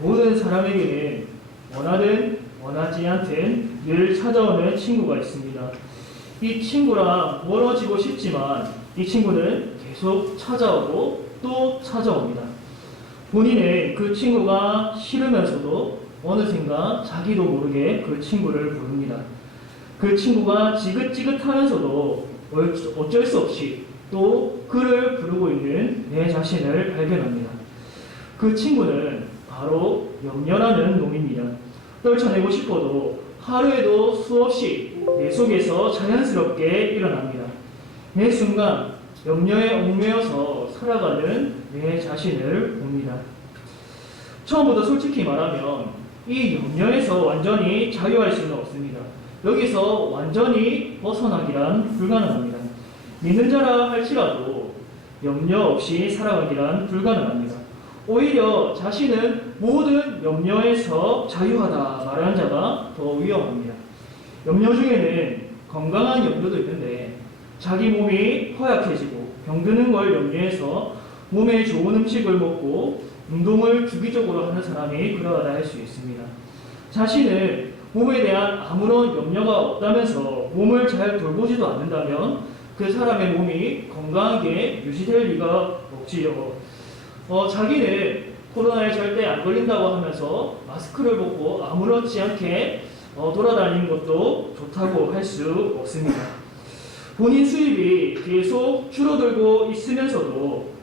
모든 사람에게는 원하든 원하지 않든 늘 찾아오는 친구가 있습니다. 이 친구랑 멀어지고 싶지만 이 친구는 계속 찾아오고 또 찾아옵니다. 본인은 그 친구가 싫으면서도 어느샌가 자기도 모르게 그 친구를 부릅니다. 그 친구가 지긋지긋하면서도 어쩔 수 없이 또 그를 부르고 있는 내 자신을 발견합니다. 그 친구는 바로 염려라는 놈입니다. 떨쳐내고 싶어도 하루에도 수없이 내 속에서 자연스럽게 일어납니다. 매 순간 염려에 얽매여서 살아가는 내 자신을 봅니다. 처음부터 솔직히 말하면 이 염려에서 완전히 자유할 수는 없습니다. 여기서 완전히 벗어나기란 불가능합니다. 믿는 자라 할지라도 염려 없이 살아가기란 불가능합니다. 오히려 자신은 모든 염려에서 자유하다 말하는 자가 더 위험합니다. 염려 중에는 건강한 염려도 있는데 자기 몸이 허약해지고 병드는 걸 염려해서 몸에 좋은 음식을 먹고 운동을 주기적으로 하는 사람이 그러하다 할 수 있습니다. 자신은 몸에 대한 아무런 염려가 없다면서 몸을 잘 돌보지도 않는다면 그 사람의 몸이 건강하게 유지될 리가 없지요. 자기는 코로나에 절대 안 걸린다고 하면서 마스크를 벗고 아무렇지 않게 돌아다니는 것도 좋다고 할 수 없습니다. 본인 수입이 계속 줄어들고 있으면서도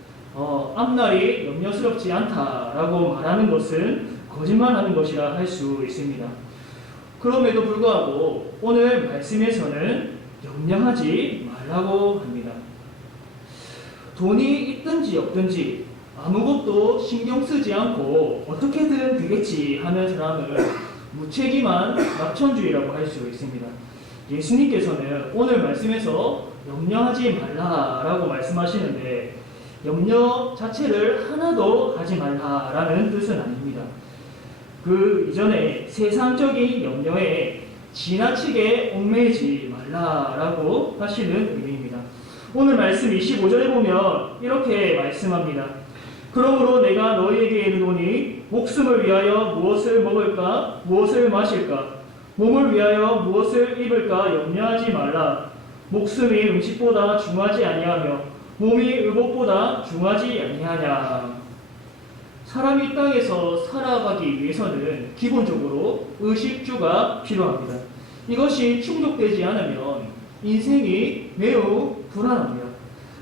앞날이 염려스럽지 않다라고 말하는 것은 거짓말하는 것이라 할 수 있습니다. 그럼에도 불구하고 오늘 말씀에서는 염려하지 말라고 합니다. 돈이 있든지 없든지 아무것도 신경 쓰지 않고 어떻게든 되겠지 하는 사람을 무책임한 낙천주의라고 할 수 있습니다. 예수님께서는 오늘 말씀에서 염려하지 말라라고 말씀하시는데 염려 자체를 하나도 하지 말라라는 뜻은 아닙니다. 그 이전에 세상적인 염려에 지나치게 얽매이지 말라라고 하시는 의미입니다. 오늘 말씀 25절에 보면 이렇게 말씀합니다. 그러므로 내가 너희에게 이르노니 목숨을 위하여 무엇을 먹을까 무엇을 마실까 몸을 위하여 무엇을 입을까 염려하지 말라. 목숨이 음식보다 중하지 아니하며 몸이 의복보다 중하지 아니하냐. 사람이 땅에서 살아가기 위해서는 기본적으로 의식주가 필요합니다. 이것이 충족되지 않으면 인생이 매우 불안합니다.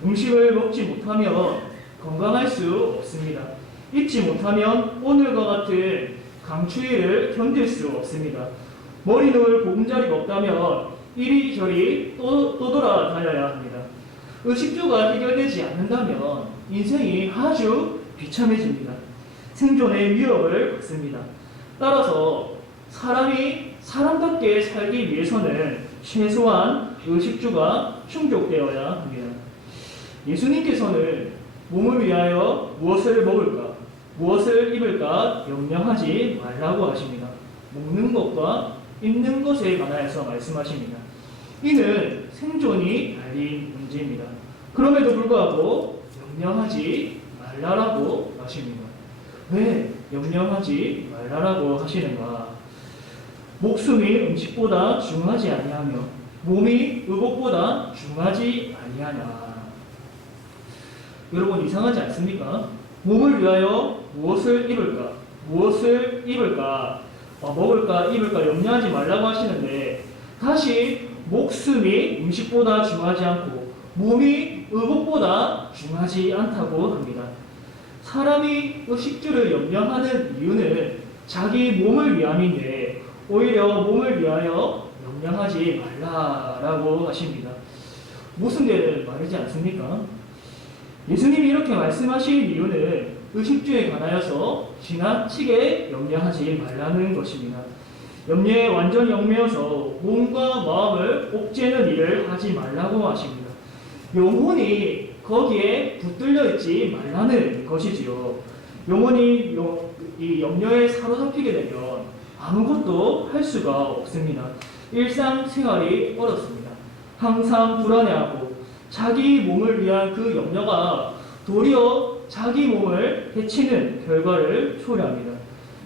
음식을 먹지 못하면 건강할 수 없습니다. 입지 못하면 오늘과 같은 강추위를 견딜 수 없습니다. 머리 놓을 보금자리가 없다면 이리저리 떠돌아다녀야 합니다. 의식주가 해결되지 않는다면 인생이 아주 비참해집니다. 생존의 위협을 받습니다. 따라서 사람이 사람답게 살기 위해서는 최소한 의식주가 충족되어야 합니다. 예수님께서는 몸을 위하여 무엇을 먹을까, 무엇을 입을까 염려하지 말라고 하십니다. 먹는 것과 입는 것에 관하여서 말씀하십니다. 이는 생존이 달린 문제입니다. 그럼에도 불구하고 염려하지 말라라고 하십니다. 왜 염려하지 말라라고 하시는가? 목숨이 음식보다 중하지 아니하며 몸이 의복보다 중하지 아니하냐. 여러분 이상하지 않습니까? 몸을 위하여 무엇을 입을까? 무엇을 입을까? 먹을까? 입을까? 염려하지 말라고 하시는데 다시 목숨이 음식보다 중하지 않고 몸이 의복보다 중하지 않다고 합니다. 사람이 의식주를 염려하는 이유는 자기 몸을 위함인데 오히려 몸을 위하여 염려하지 말라라고 하십니다. 모순되는 말이지 않습니까? 예수님이 이렇게 말씀하신 이유는 의식주에 관하여서 지나치게 염려하지 말라는 것입니다. 염려에 완전히 얽매여서 몸과 마음을 옥죄는 일을 하지 말라고 하십니다. 영혼이 거기에 붙들려 있지 말라는 것이지요. 영혼이 이 염려에 사로잡히게 되면 아무것도 할 수가 없습니다. 일상생활이 어렵습니다. 항상 불안해하고 자기 몸을 위한 그 염려가 도리어 자기 몸을 해치는 결과를 초래합니다.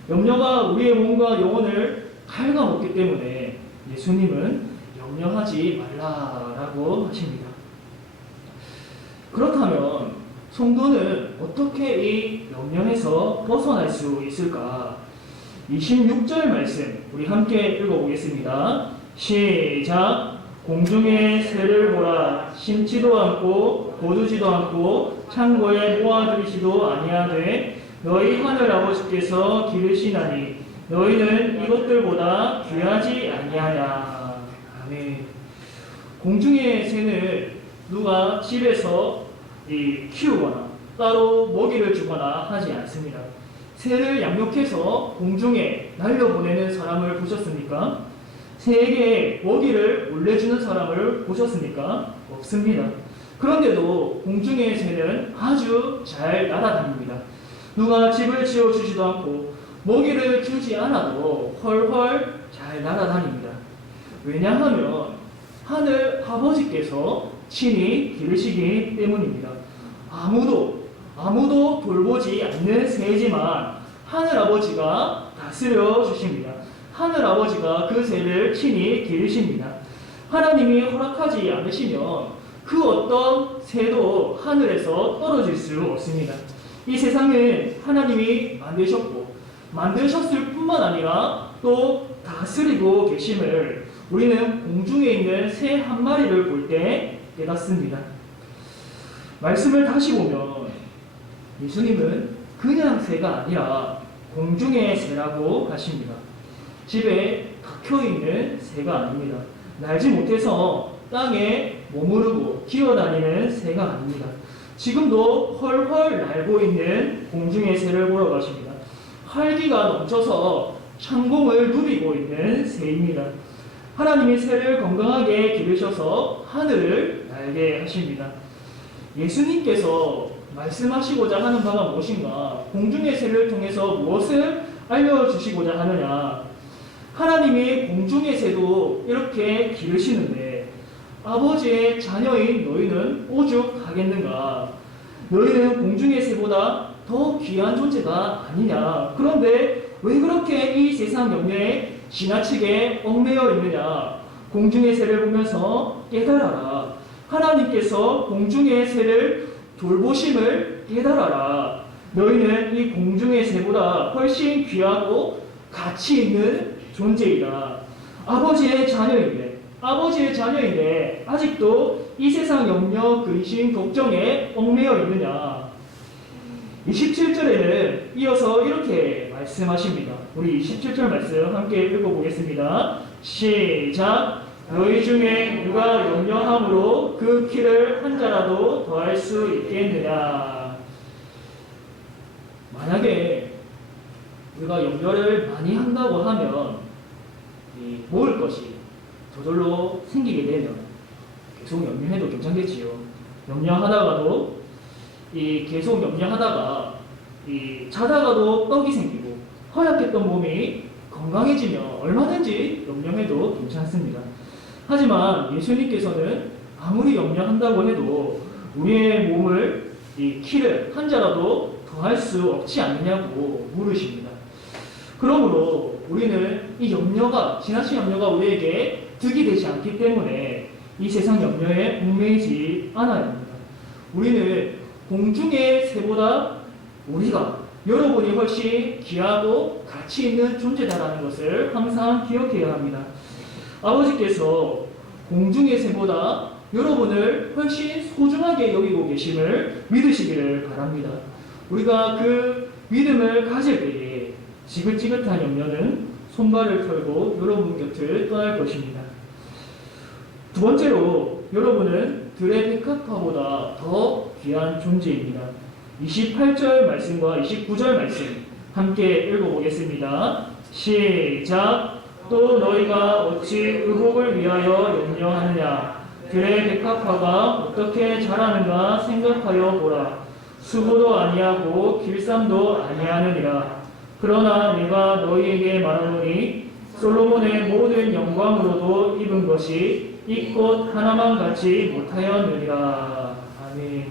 염려가 우리의 몸과 영혼을 갉아먹기 때문에 예수님은 염려하지 말라라고 하십니다. 그렇다면 성도는 어떻게 이 염려에서 벗어날 수 있을까? 26절 말씀 우리 함께 읽어보겠습니다. 시작. 공중의 새를 보라. 심지도 않고 거두지도 않고 창고에 모아두시도 아니하되 너희 하늘 아버지께서 기르시나니 너희는 이것들보다 귀하지 아니하냐. 아멘. 공중의 새는 누가 집에서 키우거나 따로 먹이를 주거나 하지 않습니다. 새를 양육해서 공중에 날려보내는 사람을 보셨습니까? 새에게 먹이를 올려주는 사람을 보셨습니까? 없습니다. 그런데도 공중의 새는 아주 잘 날아다닙니다. 누가 집을 지어주지도 않고 먹이를 주지 않아도 헐헐 잘 날아다닙니다. 왜냐하면 하늘 아버지께서 친히 기르시기 때문입니다. 아무도 돌보지 않는 새지만 하늘 아버지가 다스려 주십니다. 하늘 아버지가 그 새를 친히 기르십니다. 하나님이 허락하지 않으시면 그 어떤 새도 하늘에서 떨어질 수 없습니다. 이 세상은 하나님이 만드셨을 뿐만 아니라 또 다스리고 계심을 우리는 공중에 있는 새 한 마리를 볼 때 깨닫습니다. 말씀을 다시 보면 예수님은 그냥 새가 아니라 공중의 새라고 하십니다. 집에 박혀있는 새가 아닙니다. 날지 못해서 땅에 머무르고 기어다니는 새가 아닙니다. 지금도 헐헐 날고 있는 공중의 새를 보러 가십니다. 활기가 넘쳐서 창공을 누비고 있는 새입니다. 하나님이 새를 건강하게 기르셔서 하늘을 날게 하십니다. 예수님께서 말씀하시고자 하는 바가 무엇인가? 공중의 새를 통해서 무엇을 알려주시고자 하느냐? 하나님이 공중의 새도 이렇게 기르시는데 아버지의 자녀인 너희는 오죽하겠는가? 너희는 공중의 새보다 더 귀한 존재가 아니냐? 그런데 왜 그렇게 이 세상 염려에 지나치게 얽매여 있느냐? 공중의 새를 보면서 깨달아라. 하나님께서 공중의 새를 돌보심을 깨달아라. 너희는 이 공중의 새보다 훨씬 귀하고 가치 있는 존재이다. 아버지의 자녀인데 아직도 이 세상 염려, 근심, 걱정에 얽매여 있느냐? 27절에는 이어서 이렇게 말씀하십니다. 우리 27절 말씀 함께 읽어보겠습니다. 시작. 너희 중에 누가 염려함으로 그 키를 한 자라도 더할 수 있겠느냐? 만약에 우리가 염려를 많이 한다고 하면 먹을 것이 저절로 생기게 되면 계속 염려해도 괜찮겠지요. 염려하다가도 계속 염려하다가 자다가도 떡이 생기고 허약했던 몸이 건강해지면 얼마든지 염려해도 괜찮습니다. 하지만 예수님께서는 아무리 염려한다고 해도 우리의 몸을 키를 한 자라도 더할 수 없지 않느냐고 물으십니다. 그러므로 우리는 이 염려가, 지나친 염려가 우리에게 득이 되지 않기 때문에 이 세상 염려에 얽매이지 않아야 합니다. 우리는 공중의 새보다 여러분이 훨씬 귀하고 가치 있는 존재다라는 것을 항상 기억해야 합니다. 아버지께서 공중의 새보다 여러분을 훨씬 소중하게 여기고 계심을 믿으시기를 바랍니다. 우리가 그 믿음을 가질 때에 지긋지긋한 염려는 손발을 털고 여러분 곁을 떠날 것입니다. 두 번째로 여러분은 들의 백합화보다 더 귀한 존재입니다. 28절 말씀과 29절 말씀 함께 읽어보겠습니다. 시작. 또 너희가 어찌 의복을 위하여 염려하느냐? 들의 백합화가 어떻게 자라는가 생각하여 보라. 수고도 아니하고 길쌈도 아니하느니라. 그러나 내가 너희에게 말하노니 솔로몬의 모든 영광으로도 입은 것이 이 꽃 하나만 같이 못하였느니라. 아멘.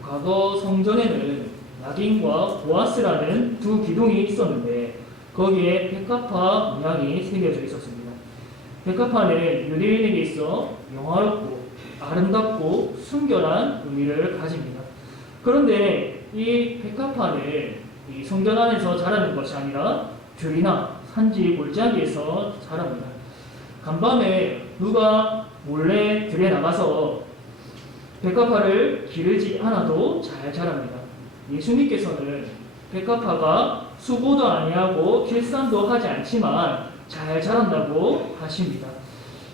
과거 성전에는 야긴과 보아스라는 두 기둥이 있었는데 거기에 백합화 문양이 새겨져 있었습니다. 백합화는 유대인에게 있어 영화롭고 아름답고 순결한 의미를 가집니다. 그런데 이 백합화는 이 성전 안에서 자라는 것이 아니라 들이나 산지 골짜기에서 자랍니다. 간밤에 누가 몰래 들에 나가서 백합화를 기르지 않아도 잘 자랍니다. 예수님께서는 백합화가 수고도 아니하고 길쌈도 하지 않지만 잘 자란다고 하십니다.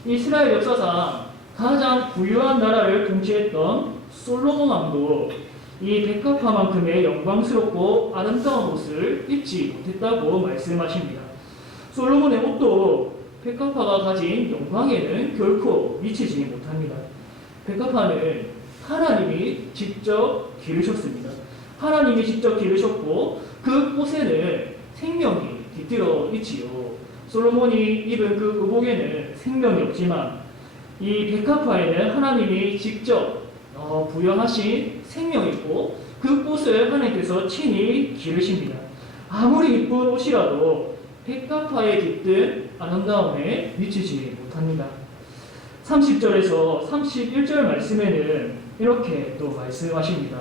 이스라엘 역사상 가장 부유한 나라를 통치했던 솔로몬 왕도 이 백합화만큼의 영광스럽고 아름다운 옷을 입지 못했다고 말씀하십니다. 솔로몬의 옷도 백합화가 가진 영광에는 결코 미치지 못합니다. 백합화는 하나님이 직접 기르셨습니다. 하나님이 직접 기르셨고 그 꽃에는 생명이 깃들어 있지요. 솔로몬이 입은 그 의복에는 생명이 없지만 이 백합화에는 하나님이 직접 부여하신 생명이 있고 그 꽃을 하나님께서 친히 기르십니다. 아무리 이쁜 옷이라도 백합화에 깃든 아름다움에 미치지 못합니다. 30절에서 31절 말씀에는 이렇게 또 말씀하십니다.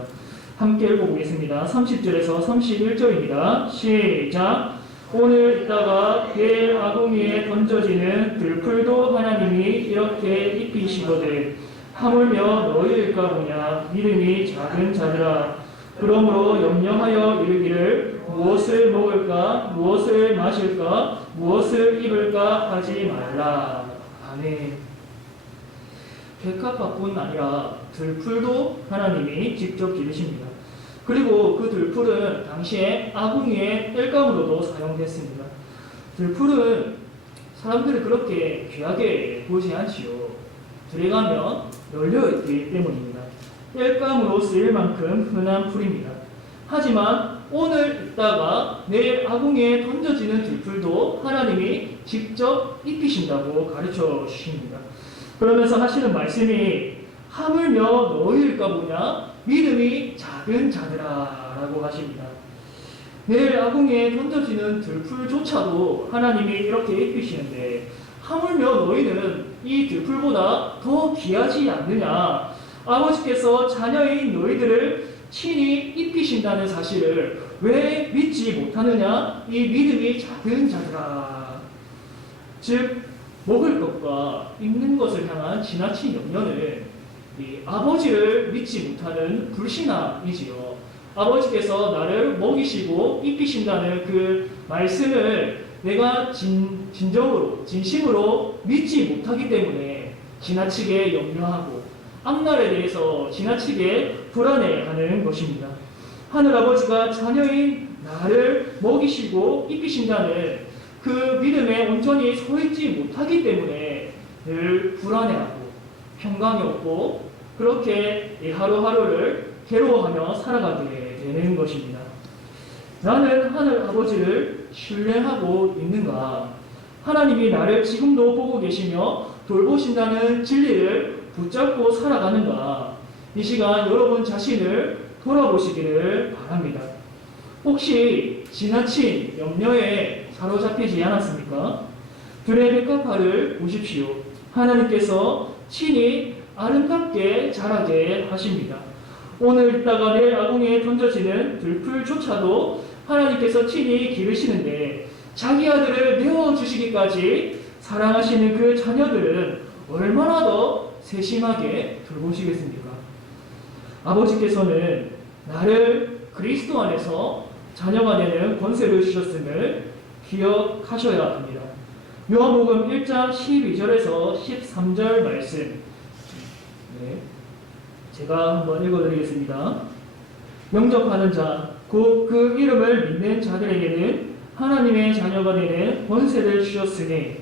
함께 읽어보겠습니다. 30절에서 31절입니다. 시작! 오늘 이따가 벨 아궁이에 던져지는 들풀도 하나님이 이렇게 입히시거든 하물며 너희일까 보냐 믿음이 작은 자들아 그러므로 염려하여 이르기를 무엇을 먹을까 무엇을 마실까 무엇을 입을까 하지 말라. 아멘. 백합화뿐 아니라 들풀도 하나님이 직접 기르십니다. 그리고 그 들풀은 당시에 아궁이의 땔감으로도 사용됐습니다. 들풀은 사람들이 그렇게 귀하게 보지 않지요. 들에 가면 열려있기 때문입니다. 땔감으로 쓰일 만큼 흔한 풀입니다. 하지만 오늘 있다가 내일 아궁이에 던져지는 들풀도 하나님이 직접 입히신다고 가르쳐 주십니다. 그러면서 하시는 말씀이 하물며 너희일까 보냐 믿음이 작은 자들아 라고 하십니다. 내일 아궁이에 던져지는 들풀조차도 하나님이 이렇게 입히시는데 하물며 너희는 이 들풀보다 더 귀하지 않느냐 아버지께서 자녀인 너희들을 친히 입히신다는 사실을 왜 믿지 못하느냐 이 믿음이 작은 자들아. 즉 먹을 것과 입는 것을 향한 지나친 염려는 이 아버지를 믿지 못하는 불신앙이지요. 아버지께서 나를 먹이시고 입히신다는 그 말씀을 내가 진정으로 진심으로 믿지 못하기 때문에 지나치게 염려하고 앞날에 대해서 지나치게 불안해하는 것입니다. 하늘아버지가 자녀인 나를 먹이시고 입히신다는 그 믿음에 온전히 서있지 못하기 때문에 늘 불안해하고 평강이 없고 그렇게 하루하루를 괴로워하며 살아가게 되는 것입니다. 나는 하늘 아버지를 신뢰하고 있는가? 하나님이 나를 지금도 보고 계시며 돌보신다는 진리를 붙잡고 살아가는가? 이 시간 여러분 자신을 돌아보시기를 바랍니다. 혹시 지나친 염려에 사로잡히지 않았습니까? 들의 백합화를 보십시오. 하나님께서 친히 아름답게 자라게 하십니다. 오늘 있다가 내일 아궁이에 던져지는 들풀조차도 하나님께서 친히 기르시는데 자기 아들을 내어주시기까지 사랑하시는 그 자녀들은 얼마나 더 세심하게 돌보시겠습니까? 아버지께서는 나를 그리스도 안에서 자녀가 되는 권세를 주셨음을 기억하셔야 합니다. 요한복음 1장 12절에서 13절 말씀 제가 한번 읽어드리겠습니다. 영접하는 자, 곧 그 이름을 믿는 자들에게는 하나님의 자녀가 되는 권세를 주셨으니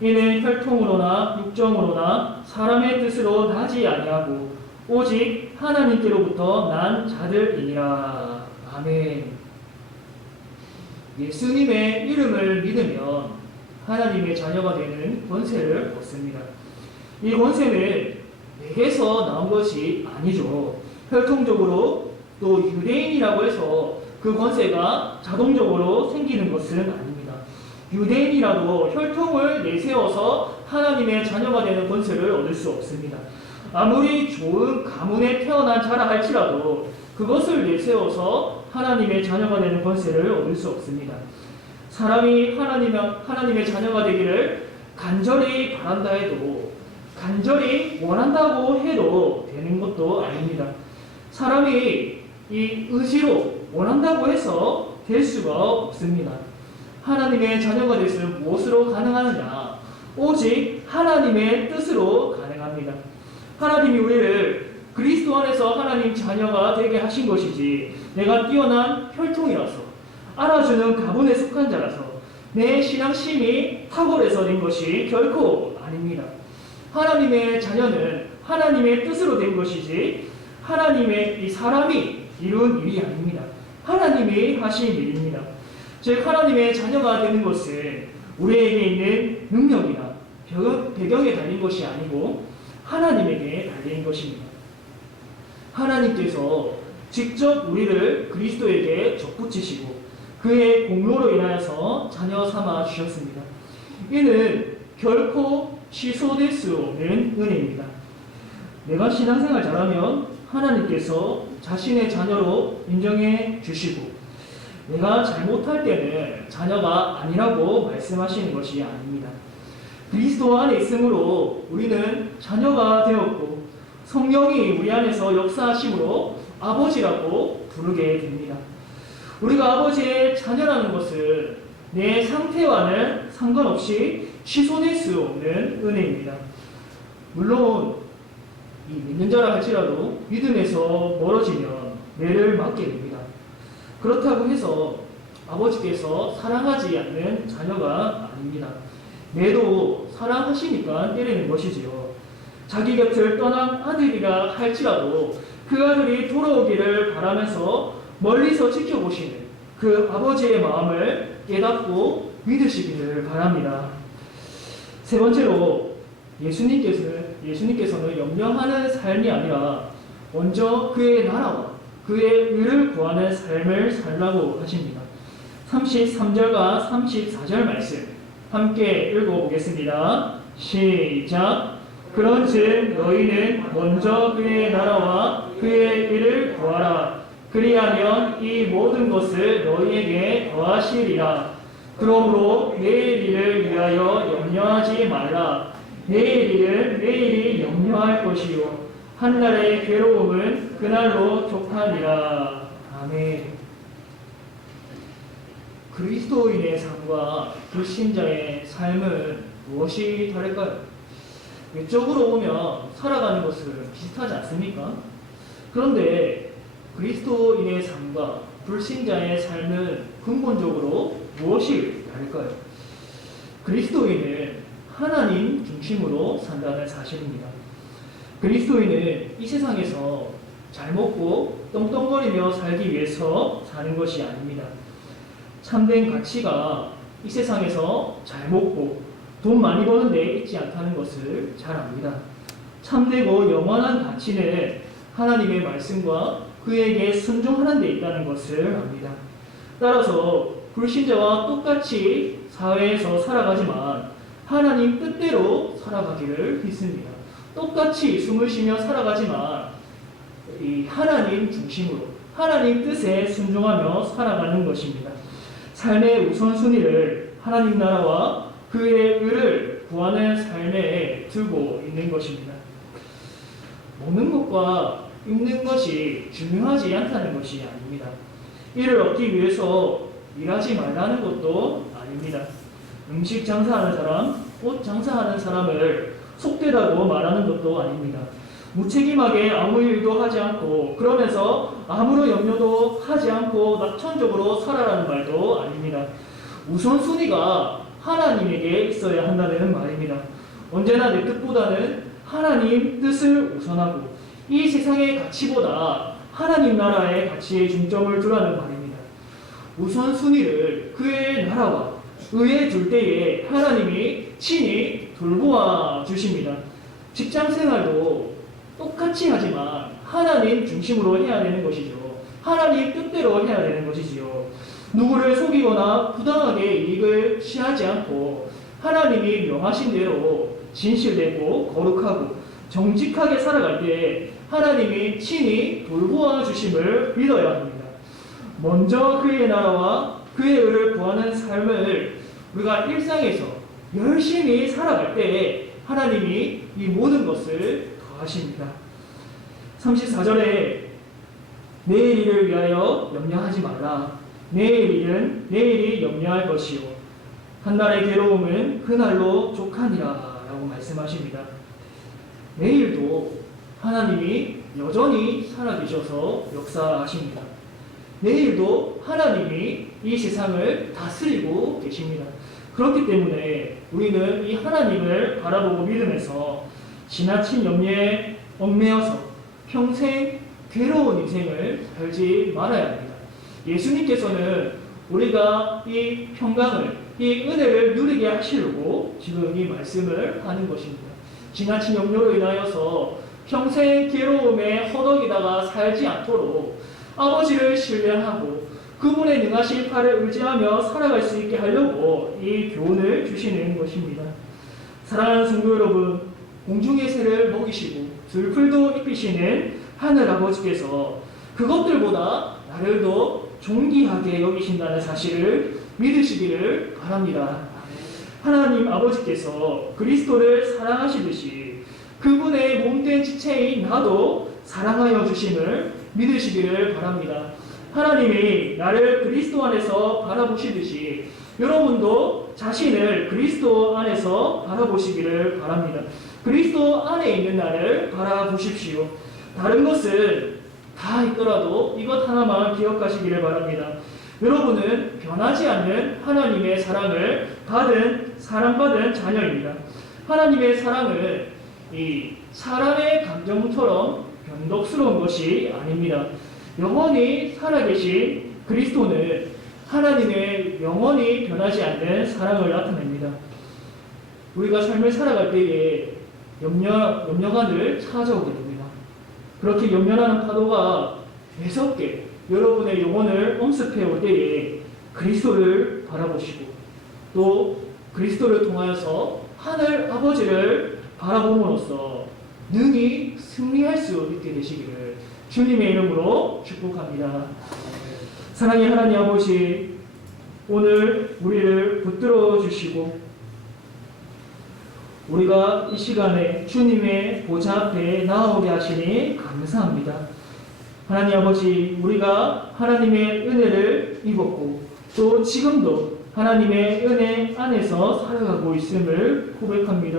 이는 혈통으로나 육정으로나 사람의 뜻으로 나지 아니하고 오직 하나님께로부터 난 자들이니라. 아멘. 예수님의 이름을 믿으면 하나님의 자녀가 되는 권세를 얻습니다. 이 권세는 내게서 나온 것이 아니죠. 혈통적으로 또 유대인이라고 해서 그 권세가 자동적으로 생기는 것은 아닙니다. 유대인이라도 혈통을 내세워서 하나님의 자녀가 되는 권세를 얻을 수 없습니다. 아무리 좋은 가문에 태어난 자라 할지라도 그것을 내세워서 하나님의 자녀가 되는 권세를 얻을 수 없습니다. 사람이 하나님의 자녀가 되기를 간절히 바란다 해도, 간절히 원한다고 해도 되는 것도 아닙니다. 사람이 이 의지로 원한다고 해서 될 수가 없습니다. 하나님의 자녀가 될 수 무엇으로 가능하느냐? 오직 하나님의 뜻으로 가능합니다. 하나님이 우리를 그리스도 안에서 하나님 자녀가 되게 하신 것이지, 내가 뛰어난 혈통이라서, 알아주는 가문에 속한 자라서, 내 신앙심이 탁월해서 된 것이 결코 아닙니다. 하나님의 자녀는 하나님의 뜻으로 된 것이지, 하나님의 이 사람이 이룬 일이 아닙니다. 하나님이 하신 일입니다. 즉 하나님의 자녀가 되는 것은 우리에게 있는 능력이나 배경에 달린 것이 아니고 하나님에게 달린 것입니다. 하나님께서 직접 우리를 그리스도에게 접붙이시고 그의 공로로 인하여서 자녀 삼아 주셨습니다. 이는 결코 취소될 수 없는 은혜입니다. 내가 신앙생활 잘하면 하나님께서 자신의 자녀로 인정해 주시고, 내가 잘못할 때는 자녀가 아니라고 말씀하시는 것이 아닙니다. 그리스도 안에 있으므로 우리는 자녀가 되었고, 성령이 우리 안에서 역사하심으로 아버지라고 부르게 됩니다. 우리가 아버지의 자녀라는 것은 내 상태와는 상관없이 취소될 수 없는 은혜입니다. 물론 이 믿는 자라 할지라도 믿음에서 멀어지면 매를 맞게 됩니다. 그렇다고 해서 아버지께서 사랑하지 않는 자녀가 아닙니다. 매도 사랑하시니까 때리는 것이지요. 자기 곁을 떠난 아들이라 할지라도 그 아들이 돌아오기를 바라면서 멀리서 지켜보시는 그 아버지의 마음을 깨닫고 믿으시기를 바랍니다. 세 번째로 예수님께서는 염려하는 삶이 아니라 먼저 그의 나라와 그의 의를 구하는 삶을 살라고 하십니다. 33절과 34절 말씀 함께 읽어보겠습니다. 시작. 그런즉 너희는 먼저 그의 나라와 그의 의를 구하라. 그리하면 이 모든 것을 너희에게 더하시리라. 그러므로 내일 일을 위하여 염려하지 말라. 내일 일은 내일이 염려할 것이요 한날의 괴로움은 그날로 족하니라. 아멘. 그리스도인의 삶과 불신자의 삶은 무엇이 다를까요? 외적으로 보면 살아가는 것은 비슷하지 않습니까? 그런데 그리스도인의 삶과 불신자의 삶은 근본적으로 무엇이 다를까요? 그리스도인은 하나님 중심으로 산다는 사실입니다. 그리스도인은 이 세상에서 잘 먹고 떵떵거리며 살기 위해서 사는 것이 아닙니다. 참된 가치가 이 세상에서 잘 먹고 돈 많이 버는 데 있지 않다는 것을 잘 압니다. 참되고 영원한 가치는 하나님의 말씀과 그에게 순종하는 데 있다는 것을 압니다. 따라서 불신자와 똑같이 사회에서 살아가지만 하나님 뜻대로 살아가기를 믿습니다. 똑같이 숨을 쉬며 살아가지만 이 하나님 중심으로 하나님 뜻에 순종하며 살아가는 것입니다. 삶의 우선순위를 하나님 나라와 그의 의를 구하는 삶에 두고 있는 것입니다. 먹는 것과 입는 것이 중요하지 않다는 것이 아닙니다. 이를 얻기 위해서 일하지 말라는 것도 아닙니다. 음식 장사하는 사람, 옷 장사하는 사람을 속되다고 말하는 것도 아닙니다. 무책임하게 아무 일도 하지 않고 그러면서 아무런 염려도 하지 않고 낙천적으로 살아라는 말도 아닙니다. 우선순위가 하나님에게 있어야 한다는 말입니다. 언제나 내 뜻보다는 하나님 뜻을 우선하고 이 세상의 가치보다 하나님 나라의 가치에 중점을 두라는 말입니다. 우선순위를 그의 나라와 의에 둘 때에 하나님이 친히 돌보아 주십니다. 직장 생활도 똑같이 하지만 하나님 중심으로 해야 되는 것이죠. 하나님 뜻대로 해야 되는 것이지요. 누구를 속이거나 부당하게 이익을 취하지 않고 하나님이 명하신 대로 진실되고 거룩하고 정직하게 살아갈 때 하나님이 친히 돌보아 주심을 믿어야 합니다. 먼저 그의 나라와 그의 의를 구하는 삶을 우리가 일상에서 열심히 살아갈 때 하나님이 이 모든 것을 더하십니다. 34절에 내일 일을 위하여 염려하지 말라. 내일 일은 내일이 염려할 것이요 한날의 괴로움은 그날로 족하니라 라고 말씀하십니다. 내일도 하나님이 여전히 살아계셔서 역사하십니다. 내일도 하나님이 이 세상을 다스리고 계십니다. 그렇기 때문에 우리는 이 하나님을 바라보고 믿으면서 지나친 염려에 얽매여서 평생 괴로운 인생을 살지 말아야 합니다. 예수님께서는 우리가 이 평강을, 이 은혜를 누리게 하시려고 지금 이 말씀을 하는 것입니다. 지나친 염려로 인하여서 평생 괴로움에 허덕이다가 살지 않도록 아버지를 신뢰하고 그분의 능하신 팔을 의지하며 살아갈 수 있게 하려고 이 교훈을 주시는 것입니다. 사랑하는 성도 여러분, 공중의 새를 먹이시고 들풀도 입히시는 하늘 아버지께서 그것들보다 나를 더 존귀하게 여기신다는 사실을 믿으시기를 바랍니다. 하나님 아버지께서 그리스도를 사랑하시듯이 그분의 몸된 지체인 나도 사랑하여 주심을 믿으시기를 바랍니다. 하나님이 나를 그리스도 안에서 바라보시듯이 여러분도 자신을 그리스도 안에서 바라보시기를 바랍니다. 그리스도 안에 있는 나를 바라보십시오. 다른 것은 다 있더라도 이것 하나만 기억하시기를 바랍니다. 여러분은 변하지 않는 하나님의 사랑받은 자녀입니다. 하나님의 사랑은 이 사람의 감정처럼 변덕스러운 것이 아닙니다. 영원히 살아계신 그리스도는 하나님의 영원히 변하지 않는 사랑을 나타냅니다. 우리가 삶을 살아갈 때에 염려가 늘 찾아오게 됩니다. 그렇게 염려하는 파도가 매섭게 여러분의 영혼을 엄습해 올 때에 그리스도를 바라보시고 또 그리스도를 통하여서 하늘 아버지를 바라봄으로써 능히 승리할 수 있게 되시기를 주님의 이름으로 축복합니다. 사랑의 하나님 아버지, 오늘 우리를 붙들어 주시고 우리가 이 시간에 주님의 보좌 앞에 나오게 하시니 감사합니다. 하나님 아버지, 우리가 하나님의 은혜를 입었고 또 지금도 하나님의 은혜 안에서 살아가고 있음을 고백합니다.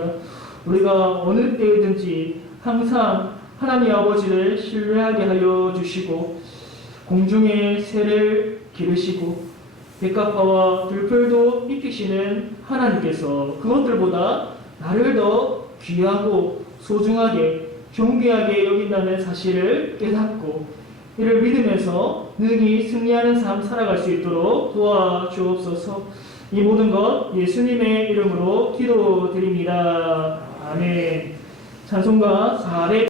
우리가 어느 때든지 항상 하나님 아버지를 신뢰하게 하여 주시고 공중의 새를 기르시고 백합화와 들풀도 입히시는 하나님께서 그것들보다 나를 더 귀하고 소중하게 존귀하게 여긴다는 사실을 깨닫고 이를 믿으면서 능히 승리하는 삶 살아갈 수 있도록 도와주옵소서. 이 모든 것 예수님의 이름으로 기도드립니다. 아멘. 찬송가 400